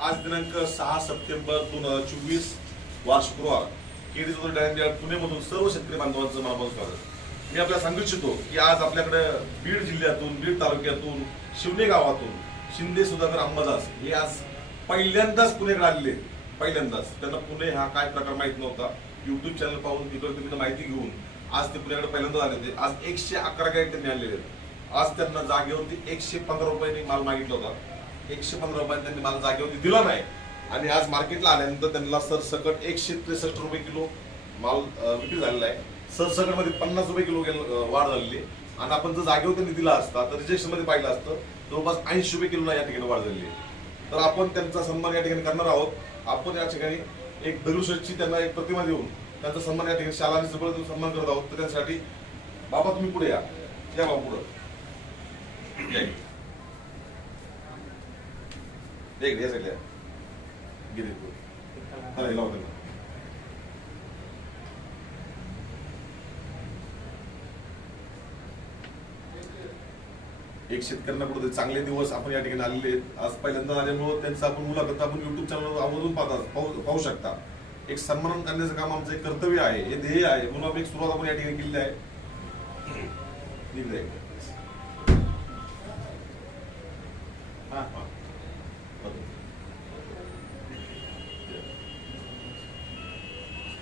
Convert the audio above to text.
आज दिनांक सहा सप्टेंबर दोन हजार चोवीस वार शुक्रवार केडी चौधरी डायरेक्ट यार्ड पुणेमधून सर्व शेतकरी बांधवांचं मनापासून स्वागत. मी आपल्याला सांगू इच्छितो की आज आपल्याकडे बीड जिल्ह्यातून बीड तालुक्यातून शिवणे गावातून शिंदे सुधाकर अंबादास हे आज पहिल्यांदाच पुणेकडे आलेले पहिल्यांदाच. त्यांना पुणे हा काय प्रकार माहीत नव्हता. युट्यूब चॅनल पाहून तिकडे तिकडे माहिती घेऊन आज ते पुण्याकडे पहिल्यांदा आले होते आज एकशे अकरा कॅरेट त्यांनी आणलेले आहेत. आज त्यांना जागेवरती एकशे पंधरा रुपयांनी माल मागितला होता. एकशे पंधरा रुपयाने त्यांनी माल जागेवरती दिला नाही. आणि आज मार्केटला आल्यानंतर त्यांना सरसकट एकशे त्रेसष्ट रुपये किलो माल विक्री झालेला आहे. सरसकटमध्ये पन्नास रुपये किलो वाढ झालेली आहे. आणि आपण जर जागेवर त्यांनी दिला असता तर रिजेक्शनमध्ये पाहिलं असतं जवळपास ऐंशी रुपये किलो या ठिकाणी वाढ झालेली आहे. तर आपण त्यांचा सन्मान या ठिकाणी करणार आहोत. आपण या ठिकाणी एक दगडूशेठची त्यांना एक प्रतिमा देऊन त्यांचा सन्मान या ठिकाणी शाला सगळं सन्मान करत आहोत. तर त्यासाठी बाबा तुम्ही पुढे या. या बाबा पुढं. या इकडे. सगळ्या. इकडे, या गेले हा, एक शेतकऱ्यांना पुढे चांगले दिवस आपण या ठिकाणी आलेले आहेत. आज पहिल्यांदा आल्यामुळं त्यांचं आपण मुलाखत आपण युट्यूब चॅनलवर आवर्जून पाहता पाहू पाहू शकता. एक सन्मान करण्याचं काम आमचं एक कर्तव्य आहे. हे ध्येय आहे. म्हणून आपण एक सुरुवात आपण या ठिकाणी केलेली आहे.